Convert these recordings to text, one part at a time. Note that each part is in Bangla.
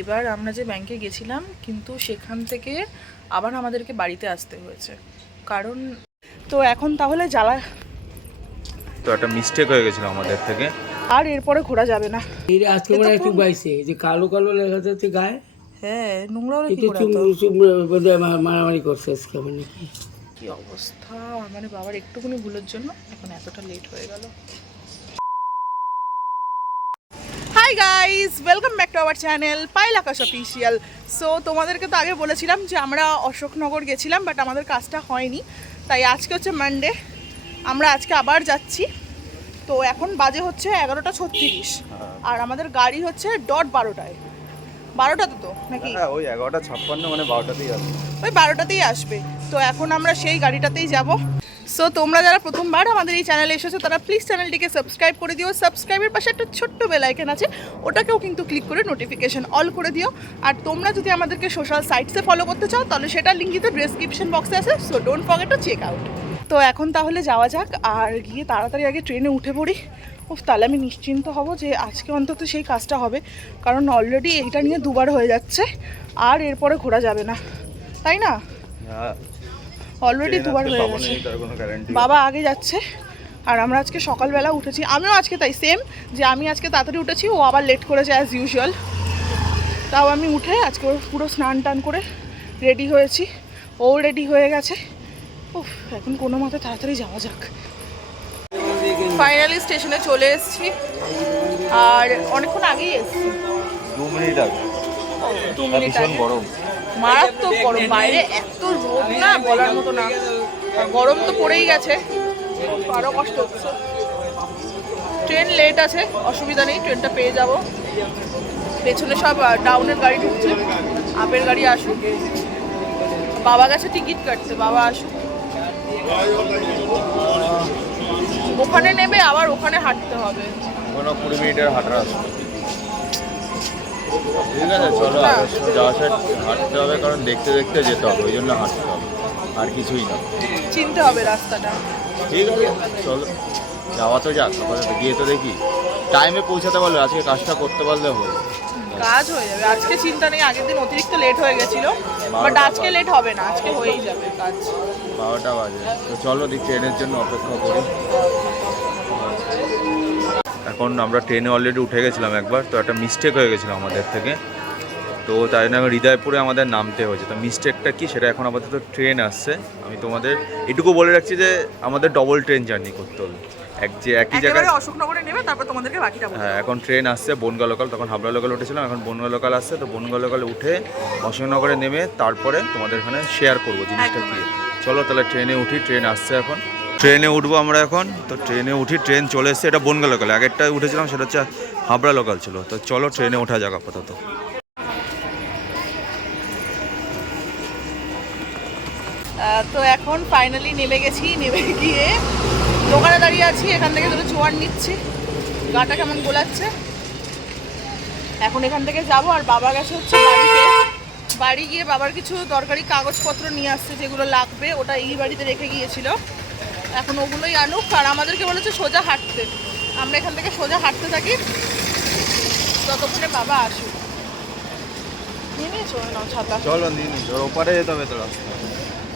এবার আমরা যে ব্যাংকে গেছিলাম কিন্তু সেখান থেকে আবার আমাদেরকে বাড়িতে আসতে হয়েছে, কারণ তো এখন তাহলে জ্বালা তো একটা মিস্টেক হয়ে গেছিল আমাদের থেকে। আর এরপরে ঘোরা যাবে না। এই আজকে মনে হয় বাইছে যে কালো কালো লেখা যাচ্ছে গায়ে। হ্যাঁ, নোংরা হলে কি একটু করে চুম হতো? চুম বোধহয় মারামারি করছে আজকে মানে কি। কি অবস্থা, মানে বাবার একটুখানি ভুলের জন্য এখন এতটা লেট হয়ে গেল। Hi guys, welcome back to our channel Payel Akash official. So তোমাদেরকে তো আগে বলেছিলাম যে আমরা অশোকনগর গেছিলাম, বাট আমাদের কাজটা হয়নি, তাই আজকে হচ্ছে মানডে, আমরা আজকে আবার যাচ্ছি। তো এখন বাজে হচ্ছে 11:36 আর আমাদের গাড়ি হচ্ছে ডট 12টায়। 12টাতে তো নাকি? হ্যাঁ, ওই 11:56 মানে 12টাতেই আসবে। ওই 12টাতেই আসবে। তো এখন আমরা সেই গাড়িটাতেই যাব। সো তোমরা যারা প্রথমবার আমাদের এই চ্যানেলে এসেছো তারা প্লিজ চ্যানেলটিকে সাবস্ক্রাইব করে দিও। সাবস্ক্রাইবের পাশে একটা ছোট্ট বেল আইকন আছে, ওটাকেও কিন্তু ক্লিক করে নোটিফিকেশন অল করে দিও। আর তোমরা যদি আমাদেরকে সোশ্যাল সাইটসে ফলো করতে চাও তাহলে সেটার লিঙ্ক কিন্তু ডেসক্রিপশন বক্সে আছে, so don't forget to check out. তো এখন তাহলে যাওয়া যাক আর গিয়ে তাড়াতাড়ি আগে ট্রেনে উঠে পড়ি। তাহলে আমি নিশ্চিন্ত হব যে আজকে অন্তত সেই কাজটা হবে, কারণ অলরেডি এইটা নিয়ে দুবার হয়ে যাচ্ছে আর এরপরে ঘোরা যাবে না, তাই না? অলরেডি দুবার হয়ে গেছে। বাবা আগে যাচ্ছে আর আমরা আজকে সকালবেলা উঠেছি, আমিও আজকে তাই সেম, যে আমি আজকে তাড়াতাড়ি উঠেছি, ও আবার লেট করেছে অ্যাজ ইউজুয়াল। তাও আমি উঠে আজকে পুরো স্নান টান করে রেডি হয়েছি, ও রেডি হয়ে গেছে। উফ, এখন কোনো মতে তাড়াতাড়ি যাওয়া যাক। ফাইনালি স্টেশনে চলে এসেছি আর অনেকক্ষণ আগেই এসেছি, 2 মিনিট আগে। 2 মিনিট আগে। গরম, মারাত্মক গরম, বাইরে এত রোদ না বলার মতো না। গরম তো পড়েই গেছে, আরও কষ্ট হচ্ছে। ট্রেন লেট আছে, অসুবিধা নেই, ট্রেনটা পেয়ে যাব। পেছনে সব ডাউনের গাড়ি ঢুকছে, আপের গাড়ি আসুক। বাবা গেছে টিকিট কাটতে, বাবা আসুক। ওখানে নেবে আবার ওখানে হাঁটতে হবে। 20 মিনিটের হাঁটার রাস্তা। ঠিক আছে, চলো যাওয়া সাইড হাঁটতে হবে, কারণ দেখতে দেখতে যেতে হবে, ওই জন্য হাঁটতে হবে, আর কিছুই না। চিনতে হবে রাস্তাটা। ঠিক আছে, চলো যাওয়া তো যাক, আপাতত গিয়ে তো দেখি টাইমে পৌঁছাতে পারলে, আজকে কাজটা করতে পারলে হলো। কাজ হয়ে যাবে, আজকে চিন্তা নেই। আগের দিন অতিরিক্ত লেট হয়ে গেছিল, বাট আজকে লেট হবে না, আজকে হয়েই যাবে কাজ। 12টা বাজে, তো চলো দেখি ট্রেনের জন্য অপেক্ষা করি। এখন আমরা ট্রেনে অলরেডি উঠে গেছিলাম একবার, তো একটা মিস্টেক হয়ে গেছিলো আমাদের থেকে, তো তাই জন্য হৃদয়পুরে আমাদের নামতে হয়েছে। তো মিস্টেকটা কি সেটা এখন আপাতত ট্রেন আসছে। আমি তোমাদের এটুকু বলে রাখছি যে আমাদের ডবল ট্রেন জার্নি করতে হলো, একই জায়গায় অশোকনগরে নেবে, তারপর তোমাদেরকে বাকিটা বলবো। হ্যাঁ, এখন ট্রেন আসছে বনগাঁ লোকাল, তখন হাবড়া লোকাল উঠেছিলাম, এখন বনগাঁ লোকাল আসছে। তো বনগাঁ লোকালে উঠে অশোকনগরে নেমে তারপরে তোমাদের এখানে শেয়ার করবো জিনিসটা কি। চলো তাহলে ট্রেনে উঠি, ট্রেন আসছে এখন, ট্রেনে উঠবো আমরা এখন। তো ট্রেনে উঠি, ট্রেন চলে এসছে, এটা বনগাঁ লোকাল, আগেরটা উঠেছিলাম সেটা হচ্ছে হাবড়া লোকাল ছিল। তো চলো ট্রেনে ওঠা যাক আপাতত। তো এখন ফাইনালি নেমে গেছি, নেমে গিয়ে দোকানে দাঁড়িয়ে আছি, এখান থেকে দুটো জোয়ার নিচ্ছি, গাটা কেমন গোলাচ্ছে। এখন এখান থেকে যাব আর বাবা গেছে হচ্ছে বাড়িতে, বাড়ি গিয়ে বাবার কিছু দরকারি কাগজপত্র নিয়ে আসছে যেগুলো লাগবে, ওটা এই বাড়িতে রেখে গিয়েছিল, এখন ওগুলোই আনুক। আর আমাদেরকে বলেছে সোজা হাঁটতে, আমরা এখান থেকে সোজা হাঁটতে থাকি ততক্ষণে বাবা আসুক। নিয়ে নিয়েছো নাও ছাতা? চলো নিয়ে নি, ওপারে যেতে হবে তো রাস্তা।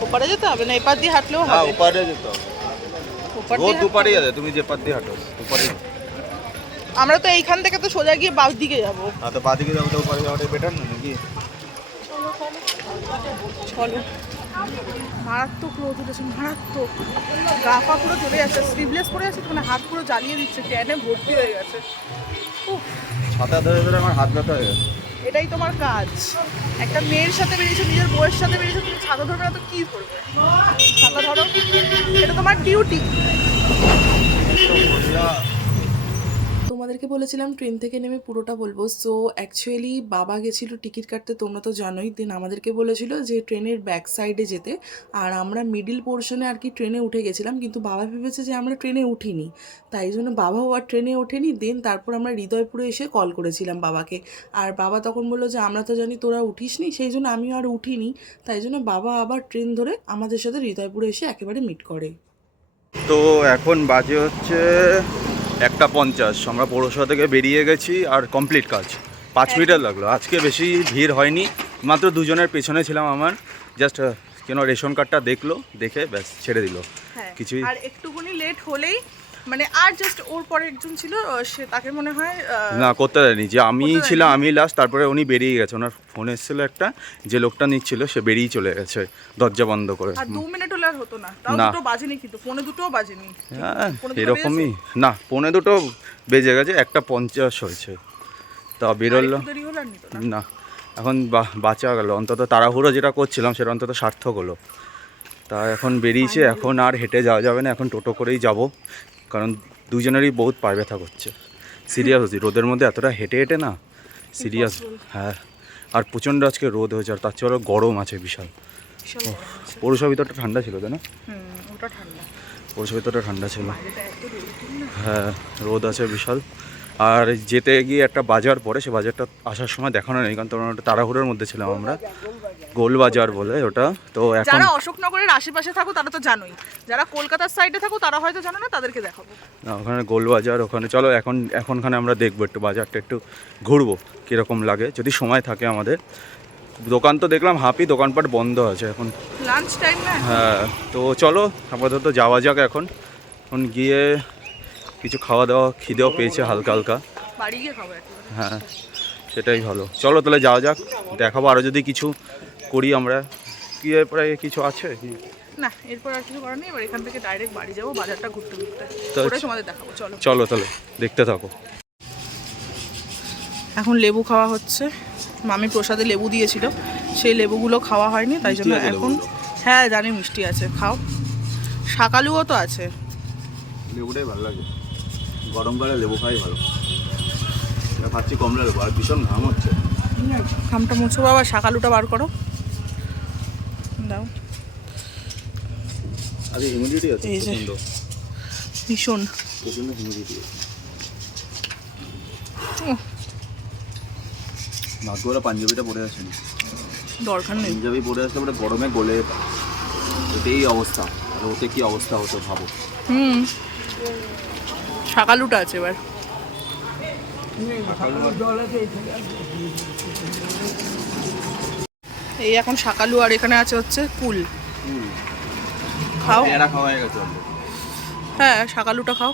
ওপারে যেতে হবে না, এপার দিয়ে হাঁটলেও হ্যাঁ, হবে। ওপারে যেতে হবে, ওপার ও দিয়ে দুপারেই আছে, তুমি যে পার দিয়ে হাঁটো দুপারেই। আমরা তো এইখান থেকে তো সোজা গিয়ে বাস দিকে যাবো। হ্যাঁ, তো বাদিকে যাবো, তো ওপারে যাওয়াটাই বেটার না নাকি? চলো। মারাত্মক রোদ উঠেছে, মারাত্মক, গা পা পুরো চলে যাচ্ছে, স্লিভলেস পরে আছে, মানে হাত পুরো জ্বালিয়ে দিচ্ছে, ট্যানে ভর্তি হয়ে গেছে। উফ, ছাতা ধরে ধরে আমার হাত ব্যথা হয়ে গেছে। এটাই তোমার কাজ, একটা মেয়ের সাথে বেরিয়েছো, নিজের বউয়ের সাথে বেরিয়েছো, তুমি ছাতা ধরবে না তো কি করবে? ছাতা ধরো, এটা তোমার ডিউটি। তোমাদেরকে বলেছিলাম ট্রেন থেকে নেমে পুরোটা বলবো। সো অ্যাকচুয়ালি বাবা গেছিলো টিকিট কাটতে, তোমরা তো জানোই। দেন আমাদেরকে বলেছিল যে ট্রেনের ব্যাক সাইডে যেতে, আর আমরা মিডিল পোর্শনে আর কি ট্রেনে উঠে গেছিলাম, কিন্তু বাবা ভেবেছে যে আমরা ট্রেনে উঠিনি, তাই জন্য বাবাও আর ট্রেনে ওঠেনি। দেন তারপর আমরা হৃদয়পুরে এসে কল করেছিলাম বাবাকে, আর বাবা তখন বললো যে আমরা তো জানি তোরা উঠিসনি, সেই জন্য আমিও আর উঠিনি। তাই জন্য বাবা আবার ট্রেন ধরে আমাদের সাথে হৃদয়পুরে এসে একেবারে মিট করে। তো এখন বাজে হচ্ছে 1:50, আমরা পৌরসভা থেকে বেরিয়ে গেছি আর কমপ্লিট কাজ। 5 মিনিট লাগলো। আজকে বেশি ভিড় হয়নি, মাত্র দুজনের পেছনে ছিলাম আমার, জাস্ট কেন রেশন কার্ডটা দেখলো, দেখে ব্যাস ছেড়ে দিল। হ্যাঁ, কিছুই আর একটুখানি লেট হলেই মানে আর জাস্ট ওর পরে একজন ছিল, সে তাকে মনে হয় না করতে দেয়নি, যে আমি ছিলাম, আমি লাস্ট, তারপরে উনি বেরিয়ে গেছে, ওনার ফোন এসেছিলো একটা, যে লোকটা নিচ্ছিল সে বেরিয়ে চলে গেছে দরজা বন্ধ করে। আর 2 মিনিট হলে আর হতো না, তাও না। দুটো বাজেনি, কিন্তু 2:45 বাজেনি। হ্যাঁ 2:45 এরকমই, না 2:45 বেজে গেছে, 1:50 হয়েছে, তা বেরোলো দেরি হলো আর নিত না। না। এখন বাঁচা গেল, অন্তত তাড়াহুড়ো যেটা করছিলাম সেটা অন্তত সার্থক হলো। তা এখন বেরিয়েছে, এখন আর হেঁটে যাওয়া যাবে না, এখন টোটো করেই যাব, কারণ দুজনেরই বহুত পায়ে ব্যথা করছে। সিরিয়াস হচ্ছি, রোদের মধ্যে এতটা হেঁটে হেঁটে না সিরিয়াস। হ্যাঁ, আর প্রচণ্ড আজকে রোদ হয়েছে, আর তার চেয়ে গরম আছে বিশাল। বিশাল গরম আছে। পৌরসভা ভিতরটা ঠান্ডা ছিল, তাই না? ওটা ঠান্ডা, পৌরসভা ভিতরটা ঠান্ডা ছিল। এটা এত রোদ না। হ্যাঁ রোদ আছে বিশাল। আর যেতে গিয়ে একটা বাজার পড়ে, সে বাজারটা আসার সময় দেখানো নেই, কারণ তখন একটা তাড়াহুড়োর মধ্যে ছিলাম আমরা, গোল বাজার বলে ওটা। তো এখন যারা অশোকনগরের আশেপাশে থাকো তারা তো জানোই, যারা কলকাতার সাইডে থাকো তারা হয়তো জানো না, তাদেরকে দেখাবো। না, ওখানে গোল বাজার, ওখানে চলো এখনখানে আমরা দেখবো, একটু বাজারটা একটু ঘুরবো কীরকম লাগে, যদি সময় থাকে আমাদের। দোকান তো দেখলাম হাফই, দোকানপাট বন্ধ আছে এখন। লাঞ্চ টাইম না। হ্যাঁ, তো চলো আপাতত যাওয়া যাক এখন গিয়ে কিছু খাওয়া দাওয়া, খিদেও পেয়েছে হালকা হালকা। বাড়ি গিয়ে খাবো একেবারে। হ্যাঁ সেটাই ভালো, চলো তাহলে যাওয়া যাক, দেখাবো আরও যদি কিছু করি আমরা। কি প্রায় কিছু আছে না, এরপর আর কিছু করার নেই, এবার এখান থেকে ডাইরেক্ট বাড়ি যাবো, বাজারটা ঘুরতে ঘুরতে, তো ওটাই তোমাদের দেখাবো। চলো চলো তাহলে দেখতে থাকো। এখন লেবু খাওয়া হচ্ছে, মামি প্রসাদে লেবু দিয়েছিল, সেই লেবুগুলো খাওয়া হয়নি, তাই জন্য মিষ্টি আছে এখন। লেবুগুলো? হ্যাঁ জানি মিষ্টি আছে, খাও। শাকালুও তো আছে। লেবুটাই ভালো লাগে, গরমকালে লেবু খাই ভালো। খাচ্ছি কমলা লেবু, আর ভীষণ ঘাম হচ্ছে। খামটা মুছো বাবা, শাকালুটা বার করো, দাও। আরে হিউমিডিটি আছে এই যে। প্রচণ্ড, ভীষণ প্রচণ্ড হিউমিডিটি আছে। ভাগ্যওয়ালা পাঞ্জাবিটা পরে আছে না, দরকার নেই। পাঞ্জাবি পরে আসলে ওটা গরমে গলে, এটাই অবস্থা, আর ওতে কি অবস্থা হতো ভাবো। শাকালুটা আছে এবার। এই এখন শাকালু, আর এখানে আছে হচ্ছে কুল। খাও। এরা খাওয়া হয়ে গেছে অলরেডি। হ্যাঁ শাকালুটা খাও,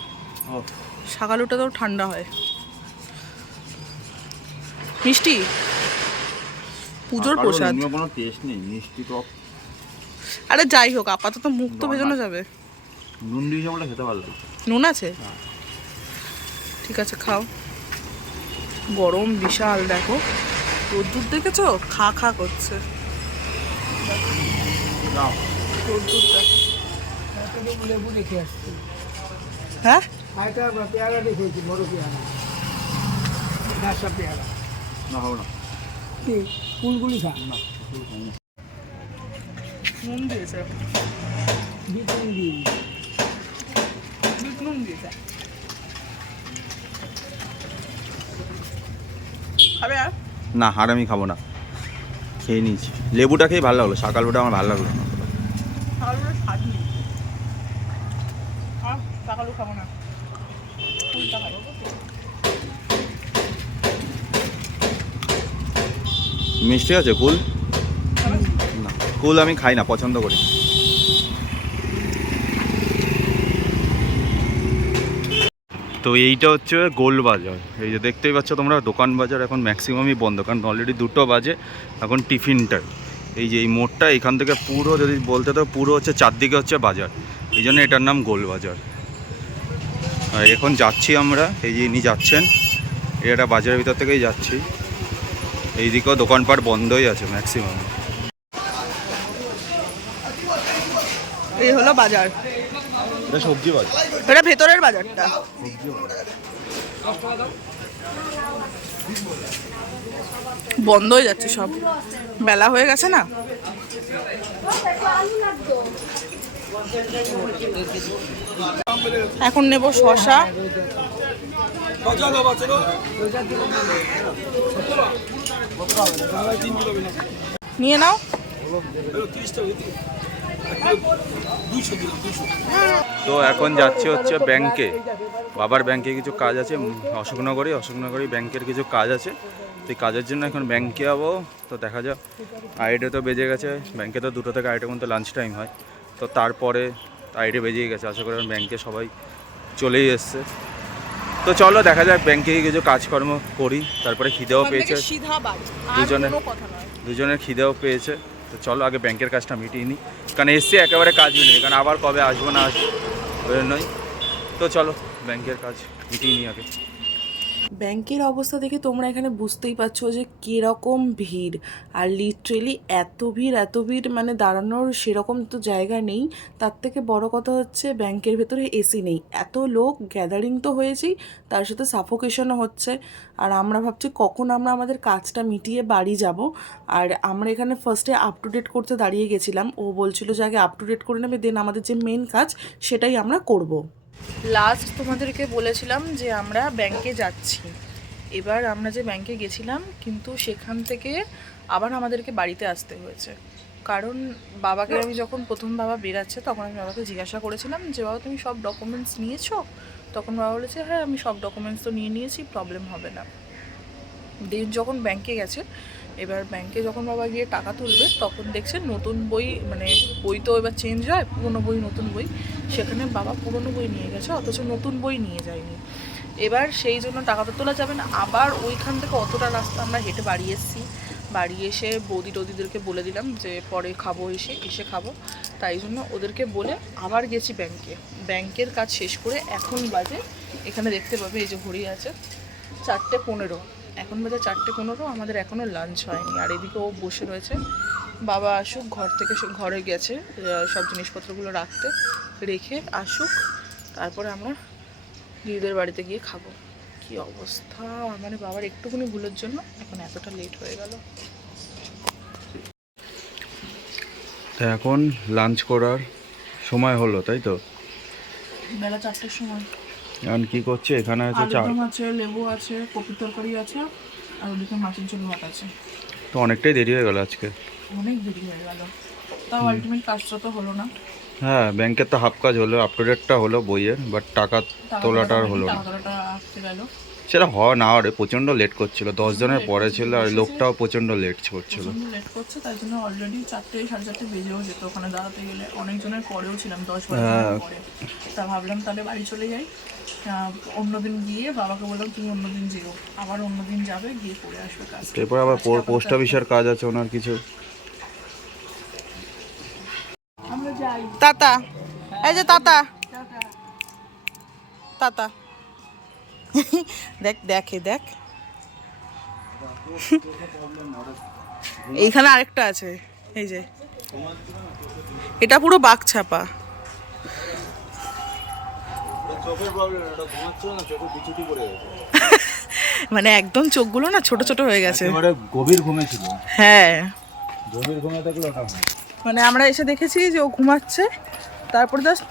শাকালুটা তো ঠান্ডা হয়। মিষ্টি, পুজোর প্রসাদ। কোনো টেস্ট নেই, মিষ্টি টক। আরে যাই হোক, আপাতত মুখ তো ভেজানো যাবে। নুন দিয়ে বলে খেতে ভালো লাগে। নুন আছে, ঠিক আছে খাও। গরম বিশাল, দেখো রোদ্দুর দেখেছো, খা খা করছে রোদ্দুর, দেখো। লেবু দেখে আসছি, হ্যাঁ পেয়ারা দেখেছি, বড় পেয়ারা, গাছা পেয়ারা। না হবে না, কি ফুলগুলি খা না, নুন দিয়েছে, ভিটামিন ডি। বিট নুন দিয়েছে। খাবে আর? না আর আমি খাবো না, খেয়ে নিয়েছি। লেবুটা খেয়ে ভালো লাগলো, শাকালুটা আমার ভালো লাগলো না। শাকালুটা স্বাদ নেই, শাকালু খাবো না, ফুলটা খাবো। মিষ্টি আছে কুল? না কুল আমি খাই না, পছন্দ করি। তো এইটা হচ্ছে গোল বাজার, এই যে দেখতেই পাচ্ছ তোমরা, দোকান বাজার এখন ম্যাক্সিমামই বন্ধ, কারণ অলরেডি 2টো বাজে, এখন টিফিনটার। এই যে এই মোড়টা, এখান থেকে পুরো যদি বলতে তো পুরো হচ্ছে চারদিকে হচ্ছে বাজার, এই জন্য এটার নাম গোল বাজার। আর এখন যাচ্ছি আমরা, এই যে ইনি যাচ্ছেন, এটা বাজারের ভিতর থেকেই যাচ্ছি। এইদিকেও দোকানপাট বন্ধই আছে ম্যাক্সিমাম। এই হলো বাজার, এটা সবজি বাজার, এটা ভেতরের বাজারটা। বন্ধ হয়ে যাচ্ছে সব, বেলা হয়ে গেছে না। এখন নেব শসা, নিয়ে নাও। তো এখন যাচ্ছি হচ্ছে ব্যাংকে, বাবার ব্যাংকে কিছু কাজ আছে, অশোকনগরে ব্যাংকের কিছু কাজ আছে, তুই কাজের জন্য এখন ব্যাংকে যাবো, তো দেখা যাক। আইডে তো বেজে গেছে, ব্যাংকে তো 2টো থেকে আইডে পর্যন্ত লাঞ্চ টাইম হয়, তো তারপরে আইডে বেজেই গেছে, আশা করি ব্যাংকে সবাই চলেই এসছে। তো চলো দেখা যাক, ব্যাংকে গিয়ে কিছু কাজকর্ম করি, তারপরে খিদেও পেয়েছে দুজনের খিদেও পেয়েছে। তো চলো আগে ব্যাংকের কাজটা মিটিয়ে নিই, কারণ এসছি একেবারে কাজ মিটিয়ে, কারণ আবার কবে আসবো না আসবো ওই জন্যই। তো চলো ব্যাংকের কাজ মিটিয়ে নিই আগে। ব্যাংকের অবস্থা দেখে তোমরা এখানে বুঝতেই পারছো যে কীরকম ভিড়। আর লিটারেলি এত ভিড় মানে দাঁড়ানোর সেরকম তো জায়গা নেই। তার থেকে বড় কথা হচ্ছে ব্যাংকের ভেতরে এসি নেই। এত লোক গ্যাদারিং তো হয়েছেই, তার সাথে সাফোকেশনও হচ্ছে। আর আমরা ভাবছি কখন আমরা আমাদের কাজটা মিটিয়ে বাড়ি যাব। আর আমরা এখানে ফার্স্টে আপ টু ডেট করতে দাঁড়িয়ে গেছিলাম, ও বলছিল যে আগে আপ টু ডেট করে নেবে, দেন আমাদের যে মেন কাজ সেটাই আমরা করব। লাস্ট তোমাদেরকে বলেছিলাম যে আমরা ব্যাংকে যাচ্ছি। এবার আমরা যে ব্যাংকে গেছিলাম, কিন্তু সেখান থেকে আবার আমাদেরকে বাড়িতে আসতে হয়েছে। কারণ বাবাকে আমি যখন প্রথম বাবা বেরাচ্ছে, তখন আমি বাবাকে জিজ্ঞাসা করেছিলাম যে বাবা তুমি সব ডকুমেন্টস নিয়েছো? তখন বাবা বলেছে হ্যাঁ আমি সব ডকুমেন্টস তো নিয়ে নিয়েছি, প্রবলেম হবে না। দেন যখন ব্যাংকে গেছে, এবার ব্যাংকে যখন বাবা গিয়ে টাকা তুলবে, তখন দেখছে নতুন বই, মানে বই তো এবার চেঞ্জ হয়, পুরনো বই নতুন বই, সেখানে বাবা পুরনো বই নিয়ে গেছে, অথচ নতুন বই নিয়ে যায়নি। এবার সেই জন্য টাকা তো তোলা যাবে না। আবার ওইখান থেকে অতটা রাস্তা আমরা হেঁটে বাড়ি এসেছি। বাড়ি এসে বৌদি টৌদিদেরকে বলে দিলাম যে পরে খাবো, এসে খাবো। তাই জন্য ওদেরকে বলে আবার গেছি ব্যাংকে। ব্যাংকের কাজ শেষ করে এখন বাজে, এখানে দেখতে পাবে এই যে ঘড়ি আছে 4:15, এখন বাজে 4:15, আমাদের এখনও লাঞ্চ হয়নি। আর এদিকে ও বসে রয়েছে, বাবা আসুক, ঘর থেকে ঘরে গেছে সব জিনিসপত্রগুলো রাখতে, রেখে আসুক, তারপরে আমরা দিদিদের বাড়িতে গিয়ে খাবো। কি অবস্থা, মানে বাবার একটুখানি ভুলের জন্য এখন এতটা লেট হয়ে গেল। এখন লাঞ্চ করার সময় হলো, তাই তো? বেলা 4টের সময়। এখন কি করছে? এখানে আছে আলুদম আছে, লেবু আছে, কপির তরকারি আছে, আর ওদিকে মাছের ঝোল ভাত আছে। তো অনেকটাই দেরি হয়ে গেল আজকে, অনেক দেরি হয়ে গেল। তাও আলটিমেট কাজটা তো হলো না। হ্যাঁ ব্যাংকের তো হাফ কাজ হলো, আপ টু ডেটটা হলো বইয়ের, বাট টাকা তোলাটা আর হলো না। সেটা হয় না, আরে প্রচণ্ড লেট করছিল, 10 জনের পরে ছিল, আর লোকটাও প্রচণ্ড লেট করছিল। লেট করছে, তাই জন্য অলরেডি 4টে 4:30 বেজেও যেত ওখানে দাঁড়াতে গেলে। অনেকজনের পরেও ছিলাম, 10-12 জনের পরে। তা ভাবলাম তাহলে বাড়ি চলে যাই, অন্যদিন গিয়ে বাবাকে বললাম তুমি অন্যদিন যেও, আবার অন্যদিন যাবে, গিয়ে করে আসবে কাজ। এরপর আবার পোস্ট অফিসের কাজ আছে ওনার কিছু। তাতা, এই যে তাতা, তাতা দেখ, দেখ এইখানে আরেকটা আছে, এই যে এটা পুরো বাঘ ছাপা। মানে একদম চোখগুলো না ছোট ছোট হয়ে গেছে, গভীর ঘুমেছিল। হ্যাঁ গভীর ঘুমে থাকলে ওটা মানে আমরা এসে দেখেছি যে ও ঘুমাচ্ছে, তারপরে জাস্ট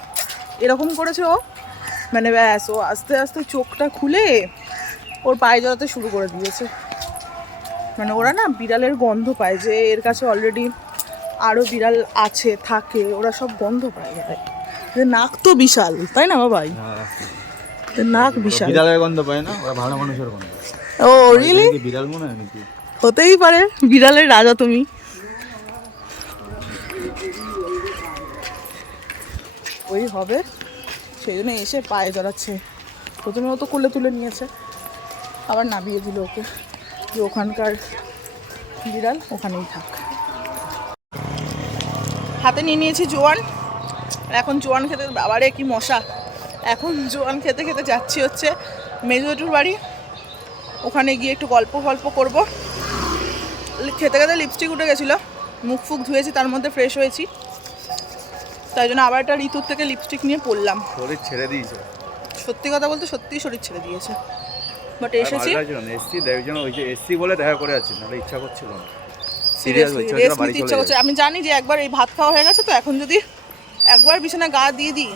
এরকম করেছে ও, মানে ব্যাস ও আস্তে আস্তে চোখটা খুলে ওর পায়ে জড়াতে শুরু করে দিয়েছে। মানে ওরা না বিড়ালের গন্ধ পায়, যে এর কাছে অলরেডি আরও বিড়াল আছে থাকে, ওরা সব গন্ধ পায় যায়। নাক তো বিশাল, তাই না বাবাই? নাক বিশাল, বিড়ালের গন্ধ পায় না, ওরা ভালো মানুষের গন্ধ। ও রিয়েলি? বিড়াল মনে হয় নাকি? হতেই পারে, বিড়ালের রাজা তুমি। ওই হবে, সেই জন্য এসে পায়ে জড়াচ্ছে। প্রথমে ও তো কোলে তুলে নিয়েছে, আবার নামিয়ে দিল ওকে, যে ওখানকার বিড়াল ওখানেই থাক। হাতে নিয়ে নিয়েছি জোয়ান, এখন জোয়ান খেতে, বাবারে কি মশা। এখন জোয়ান খেতে খেতে যাচ্ছি হচ্ছে মেজুটুর বাড়ি, ওখানে গিয়ে একটু গল্প করবো। খেতে খেতে লিপস্টিক উঠে গেছিলো, মুখ ফুক ধুয়েছি, তার মধ্যে ফ্রেশ হয়েছি, তাই জন্য আবার একটা ঋতুর থেকে লিপস্টিক নিয়ে পরলাম। শরীর ছেড়ে দিয়েছে, সত্যি কথা বলতে সত্যিই শরীর ছেড়ে দিয়েছে। বাট এসেছি এসছি দেখজন, ওই যে এসছি বলে দেখা করে আছি, নাহলে ইচ্ছা করছিল না। সিরিয়াসলি রেস্ট নিতে ইচ্ছা করছে। আমি জানি যে একবার এই ভাত খাওয়া হয়ে গেছে, তো এখন যদি একবার বিছানায় গা দিয়ে দিই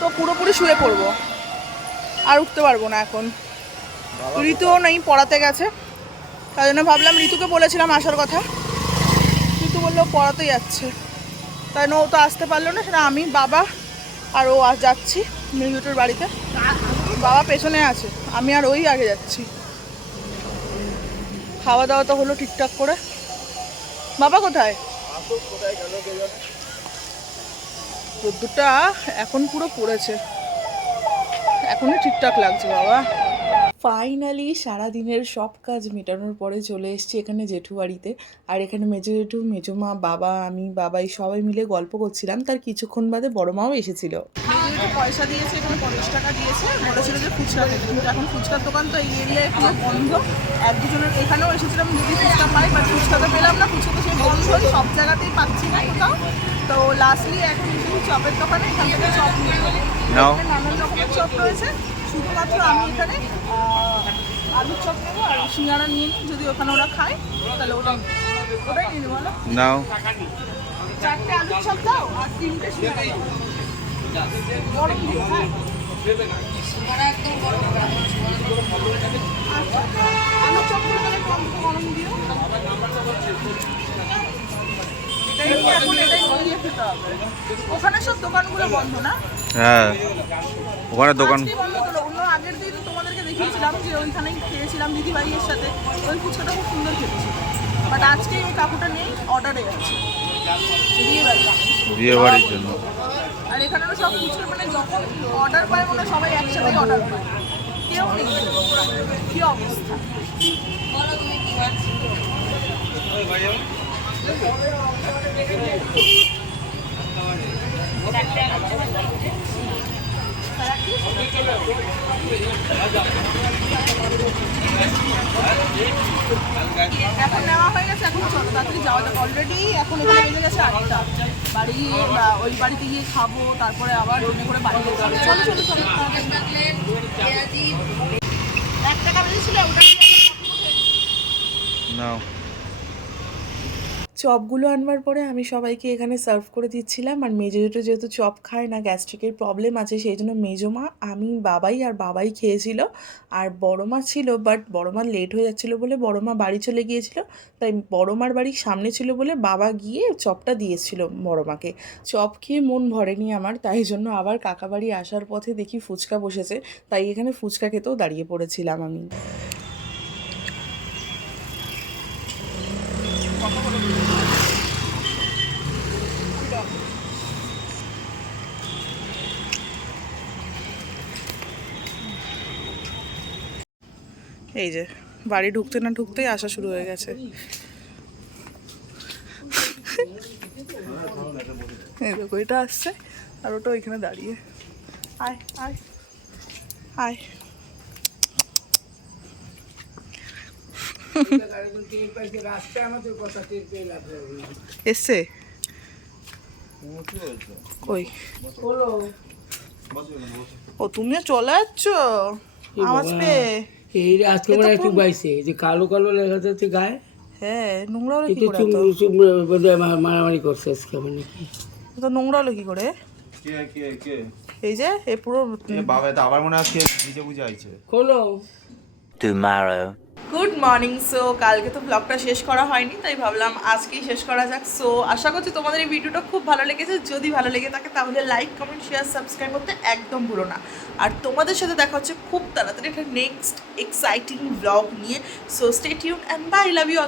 তো পুরোপুরি শুয়ে পড়বো, আর উঠতে পারবো না। এখন ঋতুও নেই, পড়াতে গেছে, তাই জন্য ভাবলাম ঋতুকে বলেছিলাম আসার কথা, ঋতু বললো পড়াতে যাচ্ছে, তাই জন্য ও তো আসতে পারলো না। সেটা আমি, বাবা আর ও যাচ্ছি মিজুটোর বাড়িতে। বাবা পেছনে আছে, আমি আর ওই আগে যাচ্ছি। খাওয়া দাওয়া তো হলো ঠিকঠাক করে। বাবা কোথায়? রোদ্দুরটা এখন পুরো পড়েছে, এখনই ঠিকঠাক লাগছে বাবা। ফাইনালি সারাদিনের সব কাজ মেটানোর পরে চলে এসেছি এখানে জেঠু বাড়িতে। আর এখানে মেজো জেঠু, মেজো মা, বাবা, আমি, বাবাই সবাই মিলে গল্প করছিলাম। তার কিছুক্ষণ বাদে বড় মাও এসেছিল। মেজো পয়সা দিয়েছে, এখানে 50 টাকা দিয়েছে, বলেছিল যে ফুচকা খেতে, কিন্তু এখন ফুচকার দোকান তো এই এরিয়ায় পুরো বন্ধ। এক দুজনের এখানেও এসেছিলাম যদি ফুচকা পাই, বাট ফুচকা তো পেলাম না, ফুচকা তো সেই বন্ধই, সব জায়গাতেই পাচ্ছি না কোথাও। তো লাস্টলি এখন কিন্তু চপের দোকানে এখান থেকে চপ নিয়ে নানান রকমের চপ রয়েছে। শুধুমাত্র আমি এখানে আলুর চপ নেবো আর সিঙ্গারা নিয়ে নিই, যদি ওখানে ওরা খায় তাহলে ওটাই নিয়ে নেবো। নাও 4টে আলুর চপ দাও আর 3টে সিঙ্গারা দাও। গরম দিও, হ্যাঁ আলুর চপগুলো তাহলে গরম দিও। এটাই নিয়ে এখন এটাই নিয়ে খেতে হবে। ওখানে সব দোকানগুলো বন্ধ না? হ্যাঁ ওখানে দোকান বন্ধ হলো। অন্য আগের দিন তোমাদেরকে দেখিয়েছিলাম যে ওইখানেই খেয়েছিলাম দিদিভাইয়ের সাথে, ওই ফুচকাটা খুব সুন্দর খেতেছিল। বাট আজকে ওই কাকুটা নেই, অর্ডারে যাচ্ছে বিয়ে বাড়ির জন্য। আর এখানেও সব ফুচকা মানে যখন অর্ডার পায় মনে সবাই একসাথেই অর্ডার করে, কেউ নেই। কি অবস্থা! এখন নেওয়া হয়ে গেছে, এখন চলো তাড়াতাড়ি যাওয়া যাক। অলরেডি এখন এখানে বেজে গেছে 8টা। বাড়ি গিয়ে ওই বাড়িতে গিয়ে খাবো, তারপরে আবার ট্রেনে করে বাড়ি যেতে হবে। চলো চলো চলো। 1 টাকা বেজেছিল ওটা নাও। চপগুলো আনবার পরে আমি সবাইকে এখানে সার্ভ করে দিচ্ছিলাম। আর মেজো জেঠু যেহেতু চপ খায় না, গ্যাস্ট্রিকের প্রবলেম আছে, সেই জন্য মেজো মা, আমি, বাবাই খেয়েছিল। আর বড় মা ছিল, বাট বড় মা লেট হয়ে যাচ্ছিলো বলে বড় মা বাড়ি চলে গিয়েছিল। তাই বড় মার বাড়ির সামনে ছিল বলে বাবা গিয়ে চপটা দিয়েছিল বড় মাকে। চপ খেয়ে মন ভরেনি আমার, তাই জন্য আবার কাকা বাড়ি আসার পথে দেখি ফুচকা বসেছে, তাই এখানে ফুচকা খেতেও দাঁড়িয়ে পড়েছিলাম আমি। এই যে বাড়ি ঢুকতে না ঢুকতেই আসা শুরু হয়ে গেছে। এই দেখো এটা আসছে আর ওটা ওইখানে দাঁড়িয়ে। আয় আয় আয়। এসছে কই? ও তুমিও চলে যাচ্ছ আওয়াজ পেয়ে? এই আজকে মনে হয় একটু বাইছে যে কালো কালো লেখা যাচ্ছে গায়ে। হ্যাঁ নোংরা হলো কি একটু করে? মারামারি করছে আজকে মানে কি তো নোংরা হলো কি করে? এই যে এ পুরো বাবা তো আবার মনে আজকে ভিজে বুঝে আইছে। খোলো। Tomorrow. Good morning. সো কালকে তো ব্লগটা শেষ করা হয়নি, তাই ভাবলাম আজকেই শেষ করা যাক। সো আশা করছি তোমাদের এই ভিডিওটা খুব ভালো লেগেছে। যদি ভালো লেগে থাকে তাহলে লাইক, কমেন্ট, শেয়ার, সাবস্ক্রাইব করতে একদম ভুলো না। আর তোমাদের সাথে দেখা হচ্ছে খুব তাড়াতাড়ি একটা নেক্সট এক্সাইটিং ব্লগ নিয়ে। So stay tune and bye, love you.